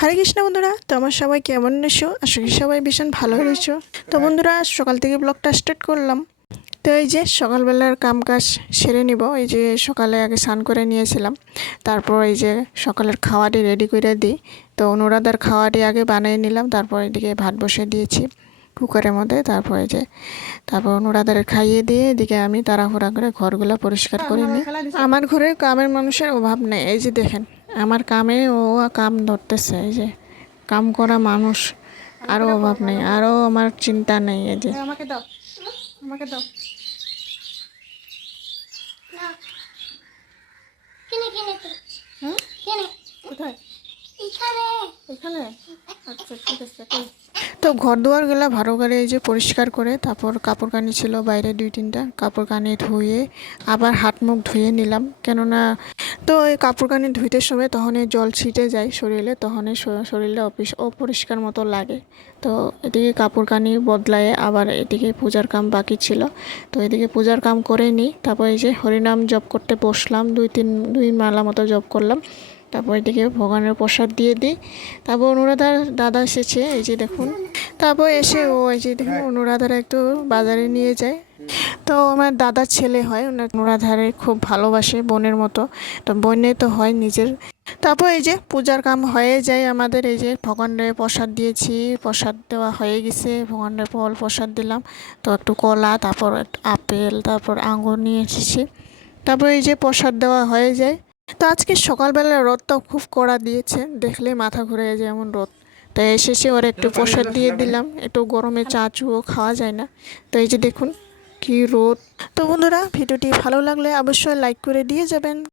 হরে কৃষ্ণ বন্ধুরা, তো আমার সবাই কেমন রয়েছো? আশা করি সবাই ভীষণ ভালো রয়েছো। তো বন্ধুরা, সকাল থেকে ব্লগটা স্টার্ট করলাম। তো এই যে সকালবেলার কাম কাজ সেরে নিব। এই যে সকালে আগে স্নান করে নিয়েছিলাম, তারপর এই যে সকালের খাওয়াটি রেডি করে দিই। তো অনুরাধার খাওয়াটি আগে বানিয়ে নিলাম, তারপর এদিকে ভাত বসিয়ে দিয়েছি কুকারের মধ্যে। তারপর অনুরাধারে খাইয়ে দিয়ে এদিকে আমি তাড়াহুড়া করে ঘরগুলো পরিষ্কার করে নিই। আমার ঘরে কামের মানুষের অভাব নেই। এই যে দেখেন, আমার কামে ও কাম ধরতেছে। এই যে কাম করা মানুষ, আরও অভাব নেই, আরও আমার চিন্তা নেই। এই যে আমাকে দাও, আমাকে দাও। কোথায়? এখানে। আচ্ছা, ঠিক আছে। তো ঘর দুয়ারগুলো ভালো করে এই যে পরিষ্কার করে, তারপর কাপড় কানি ছিল বাইরে 2-3টা কাপড় কানি ধুয়ে আবার হাত মুখ ধুয়ে নিলাম। কেননা তো এই কাপড় কানি ধুইতে সময় তখন জল ছিটে যায় শরীরে, তখন শরীরে অপরিষ্কার মতো লাগে। তো এদিকে কাপড় কানি বদলায়, আবার এদিকে পূজার কাম বাকি ছিল। তো এদিকে পূজার কাম করে নিই। তারপর এই যে হরিনাম জপ করতে বসলাম, 2 মালা মতো জপ করলাম। তারপর এদিকে ভগবানের প্রসাদ দিয়ে দিই। তারপর অনুরাধার দাদা এসেছে, এই যে দেখুন। তারপর এসে ও এই যে দেখুন অনুরাধারা একটু বাজারে নিয়ে যায়। তো আমার দাদার ছেলে হয়, অনুরাধারে খুব ভালোবাসে, বোনের মতো। তো বোনে তো হয় নিজের। তারপর এই যে পূজার কাম হয়ে যায় আমাদের। এই যে ভগবানের প্রসাদ দিয়েছি, প্রসাদ দেওয়া হয়ে গেছে, ভগবানের ফল প্রসাদ দিলাম। তো একটু কলা, তারপর একটু আপেল, তারপর আঙুর নিয়ে এসেছি। তারপর এই যে প্রসাদ দেওয়া হয়ে যায়। তো আজকে সকালবেলা রোদটাও খুব কড়া দিয়েছে, দেখলে মাথা ঘুরে যায় এমন রোদ। তো এসে ওরা একটু প্রসাদ দিয়ে দিলাম, একটু গরমে চা চুও খাওয়া যায় না। তো এই যে দেখুন কি রোদ। তো বন্ধুরা, ভিডিওটি ভালো লাগলে অবশ্যই লাইক করে দিয়ে যাবেন।